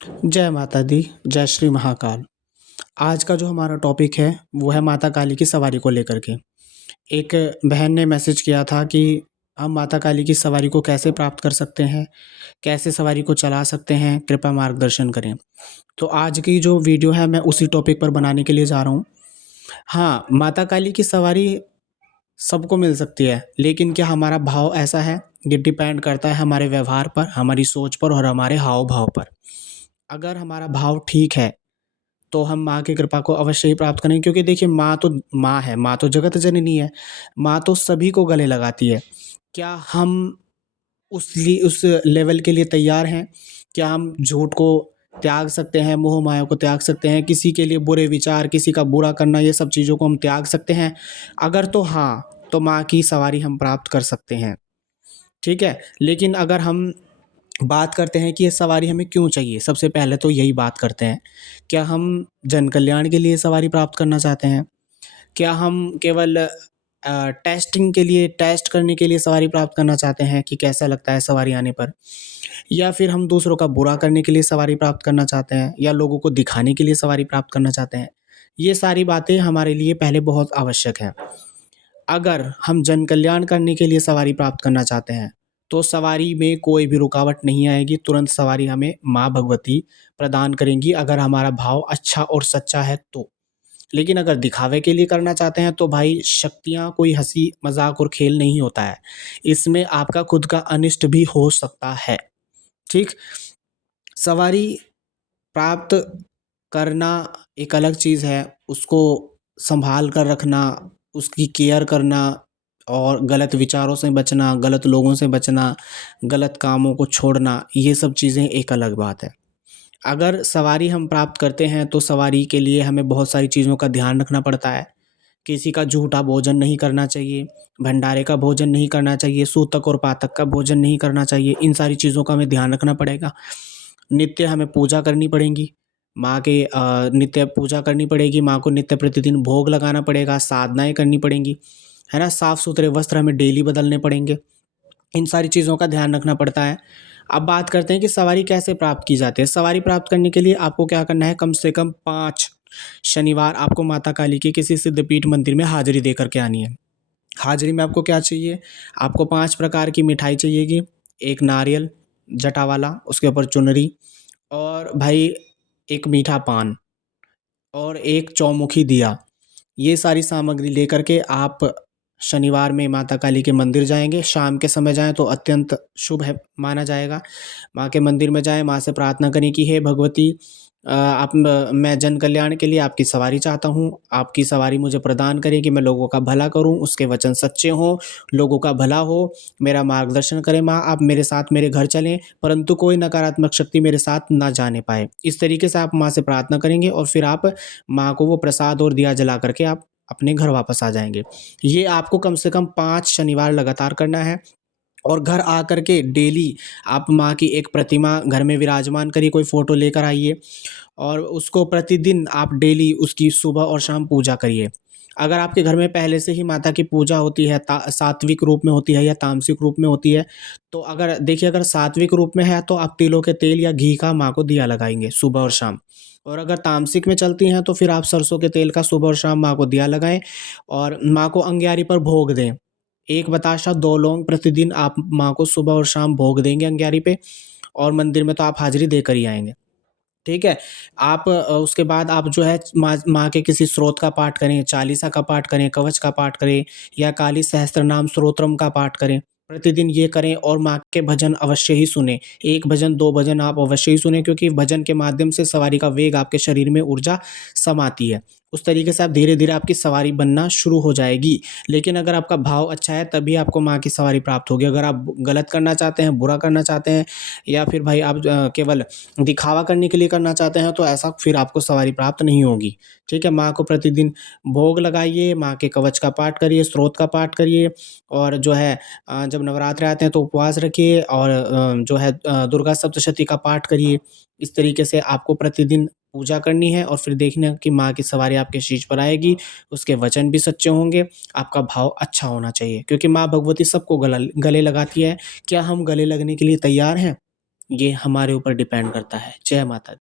जय माता दी, जय श्री महाकाल। आज का जो हमारा टॉपिक है, वो है माता काली की सवारी को लेकर के। एक बहन ने मैसेज किया था कि हम माता काली की सवारी को कैसे प्राप्त कर सकते हैं? कैसे सवारी को चला सकते हैं? कृपया मार्गदर्शन करें। तो आज की जो वीडियो है, मैं उसी टॉपिक पर बनाने के लिए जा रहा हूँ। हाँ, माता काली की सवारी सबको मिल सकती है, लेकिन क्या हमारा भाव ऐसा है? ये डिपेंड करता है हमारे व्यवहार पर, हमारी सोच पर और हमारे हाव-भाव पर। अगर हमारा भाव ठीक है, तो हम माँ की कृपा को अवश्य ही प्राप्त करेंगे, क्योंकि देखिए माँ तो माँ है, माँ तो जगत जननी है, माँ तो सभी को गले लगाती है। क्या हम उस लेवल के लिए तैयार हैं? क्या हम झूठ को त्याग सकते हैं, मोह माया को त्याग सकते हैं, किसी के लिए बुरे विचार, किसी का बुरा करना, ये सब चीज़ों को हम त्याग सकते हैं? अगर तो हाँ, तो माँ की सवारी हम प्राप्त कर सकते हैं, ठीक है? लेकिन अगर हम बात करते हैं कि ये सवारी हमें क्यों चाहिए, सबसे पहले तो यही बात करते हैं। क्या हम जन कल्याण के लिए सवारी प्राप्त करना चाहते हैं? क्या हम केवल टेस्टिंग के लिए, टेस्ट करने के लिए सवारी प्राप्त करना चाहते हैं कि कैसा लगता है सवारी आने पर? या फिर हम दूसरों का बुरा करने के लिए सवारी प्राप्त करना चाहते हैं, या लोगों को दिखाने के लिए सवारी प्राप्त करना चाहते हैं? ये सारी बातें हमारे लिए पहले बहुत आवश्यक हैं। अगर हम जन कल्याण करने के लिए सवारी प्राप्त करना चाहते हैं, तो सवारी में कोई भी रुकावट नहीं आएगी, तुरंत सवारी हमें माँ भगवती प्रदान करेंगी, अगर हमारा भाव अच्छा और सच्चा है तो। लेकिन अगर दिखावे के लिए करना चाहते हैं, तो भाई शक्तियाँ कोई हँसी मज़ाक और खेल नहीं होता है। इसमें आपका खुद का अनिष्ट भी हो सकता है, ठीक? सवारी प्राप्त करना एक अलग चीज़ है, उसको सँभाल कर रखना, उसकी केयर करना और गलत विचारों से बचना, गलत लोगों से बचना, गलत कामों को छोड़ना, ये सब चीज़ें एक अलग बात है। अगर सवारी हम प्राप्त करते हैं, तो सवारी के लिए हमें बहुत सारी चीज़ों का ध्यान रखना पड़ता है। किसी का झूठा भोजन नहीं करना चाहिए, भंडारे का भोजन नहीं करना चाहिए, सूतक और पातक का भोजन नहीं करना चाहिए, इन सारी चीज़ों का हमें ध्यान रखना पड़ेगा। नित्य हमें पूजा करनी पड़ेगी, माँ के नित्य पूजा करनी पड़ेगी, माँ को नित्य प्रतिदिन भोग लगाना पड़ेगा, साधनाएँ करनी पड़ेंगी, है ना? साफ-सुथरे वस्त्र हमें डेली बदलने पड़ेंगे, इन सारी चीज़ों का ध्यान रखना पड़ता है। अब बात करते हैं कि सवारी कैसे प्राप्त की जाती है? सवारी प्राप्त करने के लिए आपको क्या करना है, कम से कम 5 शनिवार आपको माता काली के किसी सिद्धपीठ मंदिर में हाज़िरी दे कर के आनी है। हाज़िरी में आपको क्या चाहिए? आपको 5 प्रकार की मिठाई चाहिएगी, 1 नारियल जटा वाला, उसके ऊपर चुनरी, और भाई 1 मीठा पान और 1 चौमुखी दिया। ये सारी सामग्री लेकर के आप शनिवार में माता काली के मंदिर जाएँगे, शाम के समय जाएँ तो अत्यंत शुभ है माना जाएगा। माँ के मंदिर में जाएँ, माँ से प्रार्थना करें कि हे भगवती, आप म मैं जन कल्याण के लिए आपकी सवारी चाहता हूँ। आपकी सवारी मुझे प्रदान करें कि मैं लोगों का भला करूँ, उसके वचन सच्चे हों, लोगों का भला हो, मेरा मार्गदर्शन करें माँ, आप मेरे साथ मेरे घर चलें, परंतु कोई नकारात्मक शक्ति मेरे साथ ना जाने पाए। इस तरीके से आप माँ से प्रार्थना करेंगे और फिर आप माँ को वो प्रसाद और दिया जला कर के आप अपने घर वापस आ जाएँगे। ये आपको कम से कम 5 शनिवार लगातार करना है, और घर आकर के डेली आप माँ की एक प्रतिमा घर में विराजमान करिए, कोई फ़ोटो लेकर आइए और उसको प्रतिदिन आप डेली उसकी सुबह और शाम पूजा करिए। अगर आपके घर में पहले से ही माता की पूजा होती है, सात्विक रूप में होती है या तामसिक रूप में होती है, तो अगर देखिए, अगर सात्विक रूप में है तो आप तिलों के तेल या घी का माँ को दिया लगाएँगे सुबह और शाम। और अगर तामसिक में चलती हैं, तो फिर आप सरसों के तेल का सुबह और शाम माँ को दिया लगाएँ और माँ को अंगियारी पर भोग दें। 1 बताशा 2 लौंग प्रतिदिन आप माँ को सुबह और शाम भोग देंगे अंगियारी पे, और मंदिर में तो आप हाज़िरी देकर ही आएँगे। ठीक है? आप उसके बाद आप जो है माँ माँ के किसी स्रोत का पाठ करें, चालीसा का पाठ करें, कवच का पाठ करें या काली सहस्त्रनाम स्तोत्रम का पाठ करें। प्रतिदिन ये करें और माँ के भजन अवश्य ही सुनें। 1 भजन, 2 भजन आप अवश्य ही सुनें, क्योंकि भजन के माध्यम से सवारी का वेग आपके शरीर में ऊर्जा समाती है। उस तरीके से आप धीरे-धीरे आपकी सवारी बनना शुरू हो जाएगी। लेकिन अगर आपका भाव अच्छा है, तभी आपको माँ की सवारी प्राप्त होगी। अगर आप गलत करना चाहते हैं, बुरा करना चाहते हैं, या फिर भाई आप केवल दिखावा करने के लिए करना चाहते हैं, तो ऐसा फिर आपको सवारी प्राप्त नहीं होगी। ठीक है? माँ को प्रतिदिन भोग लगाइए, माँ के कवच का पाठ करिए, स्तोत्र का पाठ करिए, और जो है जब नवरात्रे आते हैं तो उपवास रखिए, और जो है दुर्गा सप्तशती का पाठ करिए। इस तरीके से आपको प्रतिदिन पूजा करनी है और फिर देखना कि माँ की सवारी आपके शीश पर आएगी, उसके वचन भी सच्चे होंगे, आपका भाव अच्छा होना चाहिए, क्योंकि माँ भगवती सबको गले लगाती है। क्या हम गले लगने के लिए तैयार हैं? ये हमारे ऊपर डिपेंड करता है। जय माता दी।